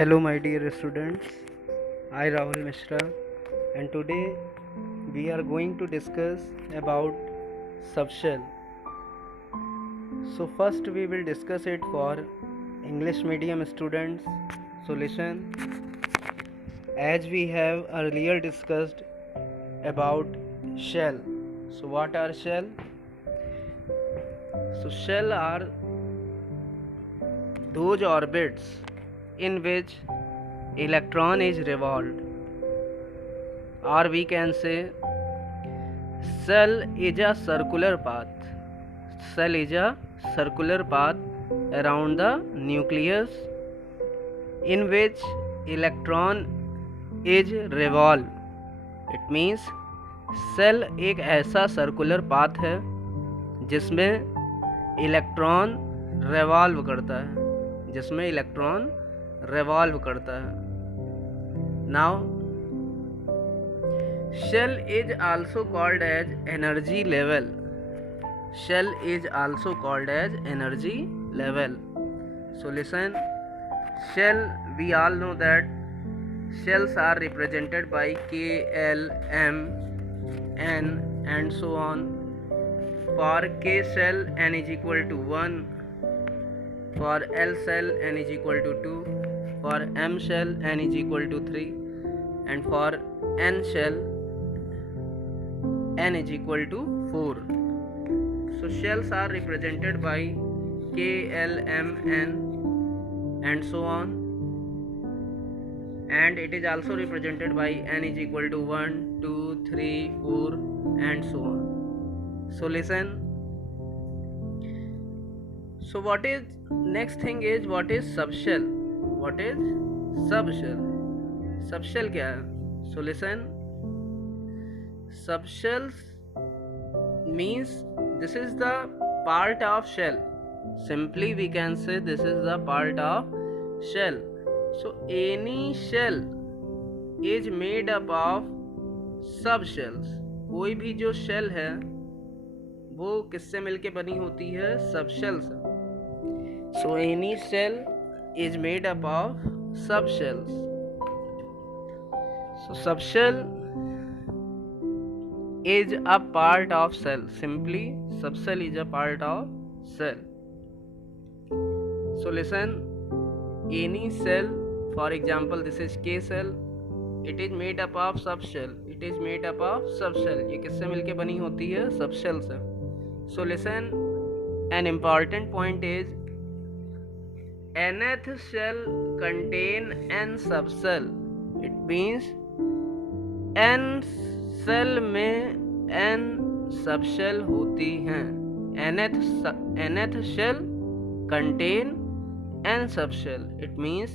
Hello, my dear students. I Rahul Mishra, and today we are going to discuss about subshell. So first we will discuss it for English medium students. So listen, as we have earlier discussed about shell. So what are shell? So shell are those orbits in which electron is revolved, or we can say cell is a circular path. Cell is a circular path around the nucleus in which electron is revolve. It means shell एक ऐसा circular path है जिसमें electron revolve करता है now shell is also called as energy level so listen, shell, we all know that shells are represented by K, L, M, N and so on. For K shell n is equal to 1, for L shell n is equal to 2, for M shell n is equal to 3, and for N shell n is equal to 4. So shells are represented by K, L, M, N and so on, and it is also represented by n is equal to 1, 2, 3, 4 and so on. So listen, so what is next thing is what is subshell क्या है? So listen, subshells means this is the part of shell. Simply we can say this is the part of shell. So any shell is made up of subshells. कोई भी जो shell है वो किससे मिलके बनी होती है? subshell से. So any shell is made up of subshells. So subshell is a part of cell. Simply subshell is a part of cell. So listen, any cell, for example this is K cell, it is made up of subshell. ये किससे मिलके बनी होती है? subshell से. So listen, an important point is nth shell contain n subshell. It means n cell में n subshell होती हैं. nth shell contain n subshell. It means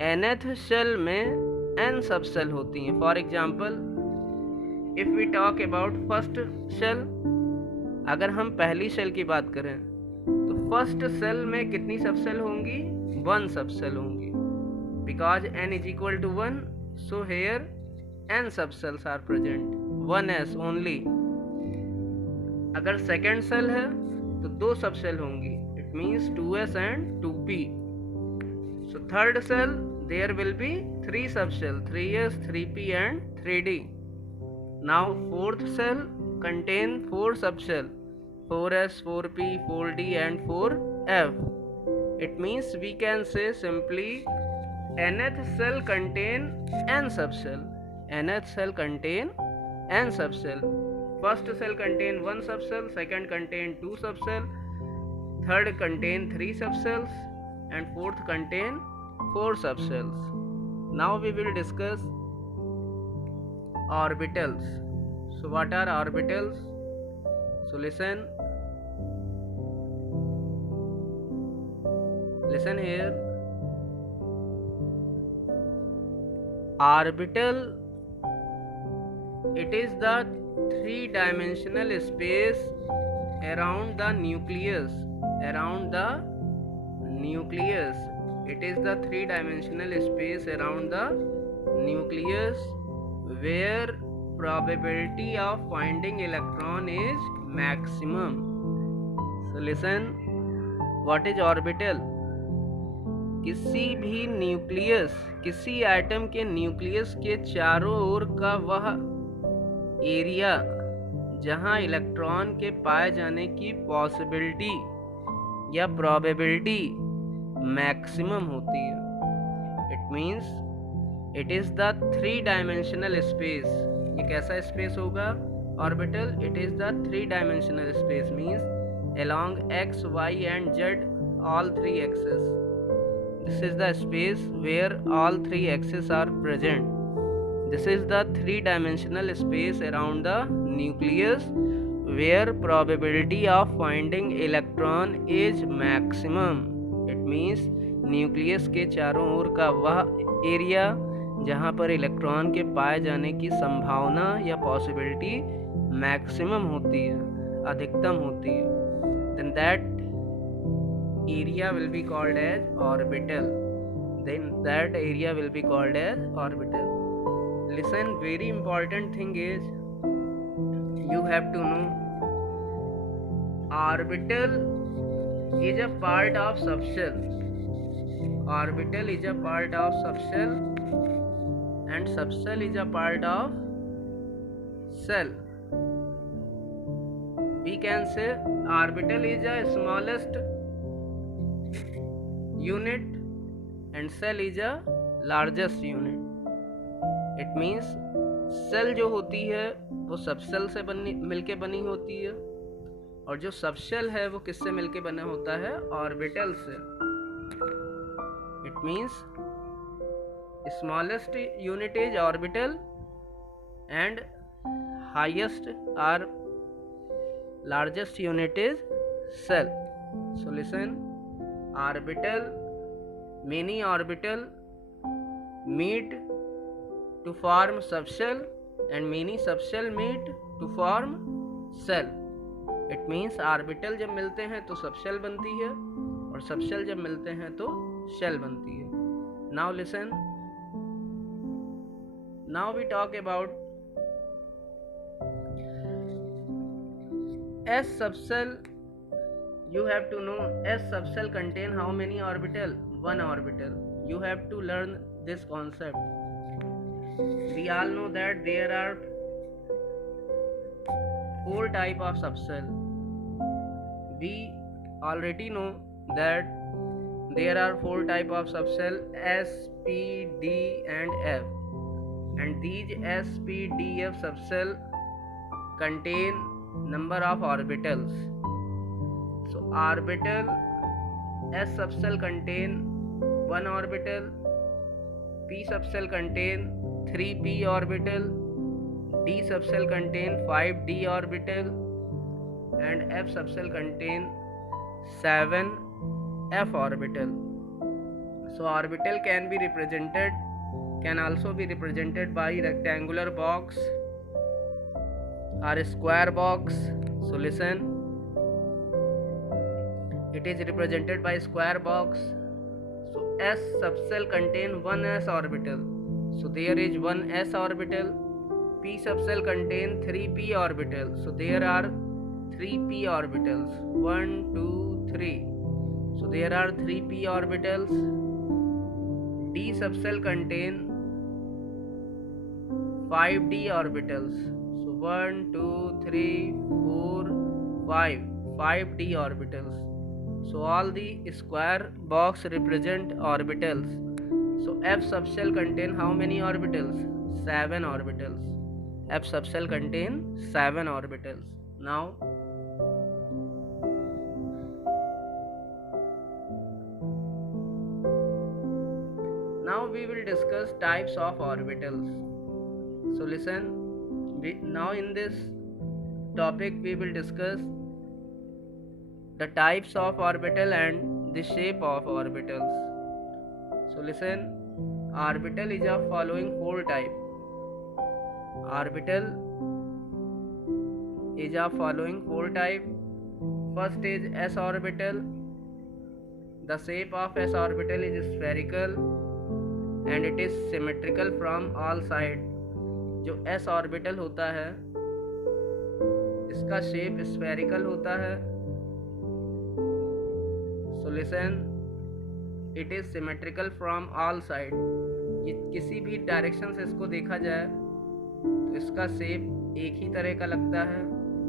nth shell में n subshell होती हैं. For example, if we talk about first shell, अगर हम पहली shell की बात करें तो फर्स्ट सेल में कितनी सबसेल होंगी? 1 सबसेल होंगी. Because n is equal to 1, so here n subcells are present. 1s only. अगर सेकेंड सेल है तो 2 सबसेल होंगी. It means 2s and 2p. So third cell there will be 3 subcell, 3s, 3p and 3d. Now fourth cell contain 4 subcell, 4s, 4p, 4d and 4f. It means we can say simply nth cell contain n subcell. First cell contain 1 subcell, second contain 2 subcell, third contain 3 subcells and fourth contain 4 subcells. Now we will discuss orbitals. So what are orbitals? So listen here. Orbital, it is the 3-dimensional space around the nucleus. It is the 3-dimensional space around the nucleus where probability of finding electron is maximum. So listen, what is orbital? किसी भी nucleus, किसी atom के nucleus के चारों ओर का वह area जहां electron के पाए जाने की पॉसिबिलिटी या प्रोबेबिलिटी मैक्सिमम होती है। It means it is the 3 dimensional space. ये कैसा स्पेस होगा? Orbital. It is the 3 dimensional space means along x, y and z all 3 axes. This is the space where all 3 axes are present. This is the 3-dimensional space around the nucleus where probability of finding electron is maximum. It means nucleus के चारों ओर का वह area जहाँ पर electron के पाए जाने की संभावना या पॉसिबिलिटी मैक्सिमम होती है, अधिकतम होती है, then that area will be called as orbital. Listen, very important thing is you have to know orbital is a part of subshell. Orbital is a part of subshell and subshell is a part of shell. We can say orbital is a smallest unit and shell is a largest unit. It means shell जो होती है वो subshell से मिलके बनी होती है और जो सबशेल है वो किससे मिलके बना होता है? ऑर्बिटल से। It means smallest unit is orbital and highest or largest unit is shell. So listen, orbital, many orbital meet to form subshell and many subshell meet to form shell. It means orbital जब मिलते हैं तो subshell बनती है और subshell जब मिलते हैं तो शेल बनती है. Now listen, now we talk about S subshell. You have to know S subshell contain how many orbital? One orbital. You have to learn this concept. We all know that there are 4 type of subshell. We already know that there are 4 type of subshell: S, P, D and F. And these S, P, D, F subshell contain number of orbitals. So orbital S subshell contain 1 orbital, P subshell contain 3p orbital, D subshell contain 5d orbital and F subshell contain 7f orbital. So orbital can also be represented by rectangular box or a square box. So listen, it is represented by square box. So S subshell contain 1 s orbital, so there is 1 s orbital. P subshell contain 3p orbital, so there are 3p orbitals. 1, 2, 3. So there are 3p orbitals. D subshell contain 5d orbitals. So 1, 2, 3, 4, 5. 5d orbitals. So all the square box represent orbitals. So F subshell contain how many orbitals? 7 orbitals. F subshell contain 7 orbitals. Now we will discuss types of orbitals. So listen, now in this topic we will discuss the types of orbital and the shape of orbitals. So listen, orbital is of following 4 type. Orbital is of following 4 type. First is s orbital. The shape of s orbital is spherical and it is symmetrical from all sides. जो s orbital होता है इसका shape spherical होता है. So listen, it is symmetrical from all side. ये किसी भी direction से इसको देखा जाए तो इसका शेप एक ही तरह का लगता है।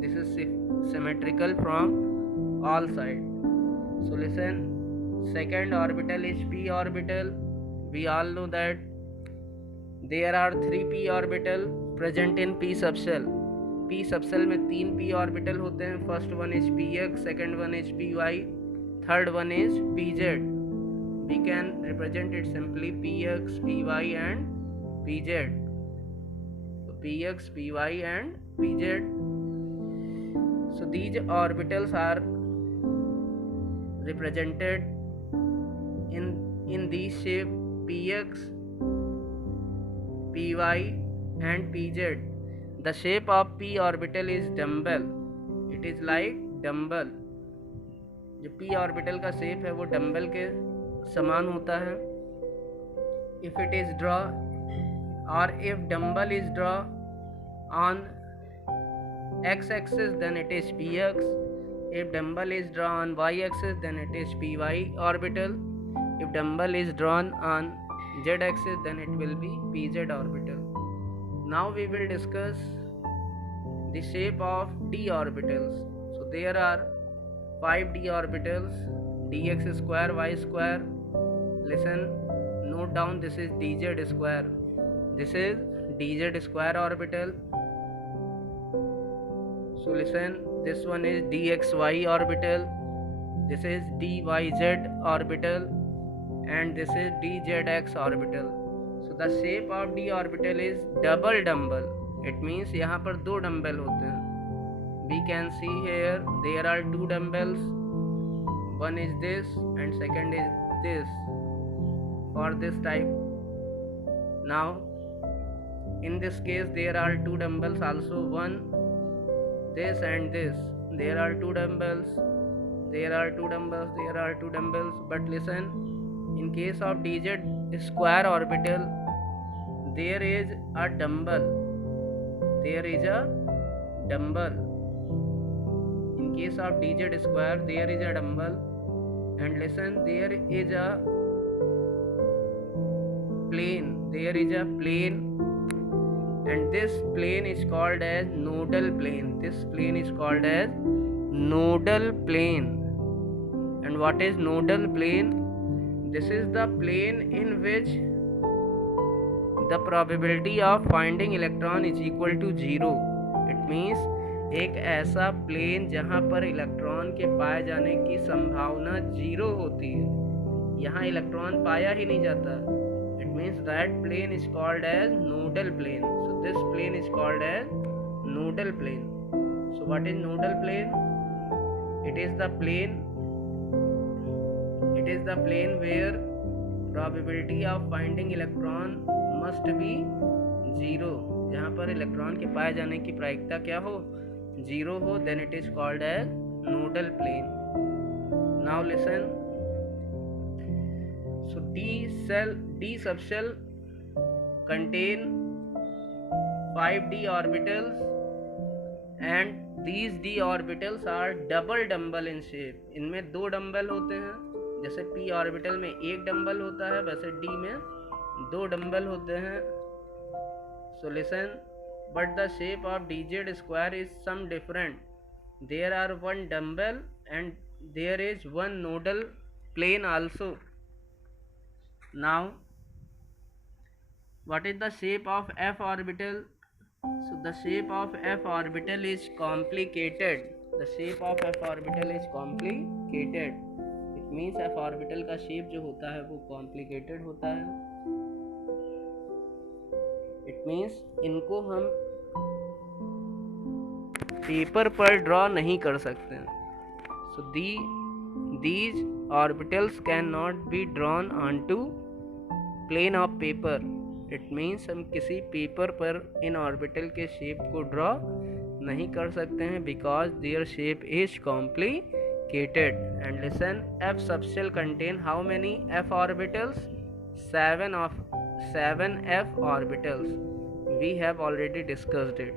This is symmetrical from all side. So listen, second orbital is p orbital. We all know that there are 3 p orbital present in p subshell. p subshell में 3 p orbital होते हैं। First one is px, second one is py, third one is pz. We can represent it simply px, py and pz. So px, py and pz. So these orbitals are represented in these shape px, py and pz. The shape of p orbital is dumbbell. It is like dumbbell. जो p orbital का shape है वो dumbbell के समान होता है। If it is draw or if dumbbell is draw on x axis then it is px. If dumbbell is drawn on y axis then it is py orbital. If dumbbell is drawn on z axis then it will be pz orbital. Now we will discuss the shape of d orbitals. So there are 5 d orbitals, dx square, y square. Listen, note down, this is dz square. This is dz square orbital. So listen, this one is dxy orbital, this is dyz orbital, and this is dzx orbital. So the shape of d orbital is double dumbbell. It means यहाँ पर 2 dumbbell होते हैं। We can see here there are 2 dumbbells. One is this and second is this for this type. Now in this case there are 2 dumbbells also, one this and this. There are 2 dumbbells, there are 2 dumbbells, there are 2 dumbbells. But listen, in case of dz square orbital there is a dumbbell. There is a dumbbell. In case of dz square there is a dumbbell. And listen, there is a plane. There is a plane. And this plane is called as nodal plane. This plane is called as nodal plane. And what is nodal plane? This is the plane in which the probability of finding electron is equal to 0. It means एक ऐसा plane जहाँ पर electron के पाए जाने की संभावना 0 होती है। यहाँ इलेक्ट्रॉन पाया ही नहीं जाता। It means that plane is called as nodal plane. So this plane is called as nodal plane. So what is nodal plane? It is the plane where probability of finding electron must be 0. जहाँ पर electron के पाए जाने की प्रायिकता क्या हो, 0 हो, then it is called as nodal plane. Now listen. So d subshell contain 5d orbitals and these d orbitals are double dumbbell in shape. इनमें 2 डम्बल होते हैं। जैसे p ऑर्बिटल में 1 डम्बल होता है वैसे d में 2 डम्बल होते हैं। So listen, but the shape of dz square is some different. There are 1 dumbbell and there is 1 nodal plane also. Now what is the shape of f orbital? So the shape of f orbital is complicated. The shape of f orbital is complicated. It means f orbital का shape जो होता है वो complicated होता है। It means इनको हम paper पर ड्रॉ नहीं कर सकते। So these orbitals cannot be drawn onto plane of paper. It means हम किसी पेपर पर इन ऑर्बिटल के शेप को ड्रॉ नहीं कर सकते हैं because their shape is complicated. And listen, f subshell contain how many f orbitals? 7 f orbitals. We have already discussed it.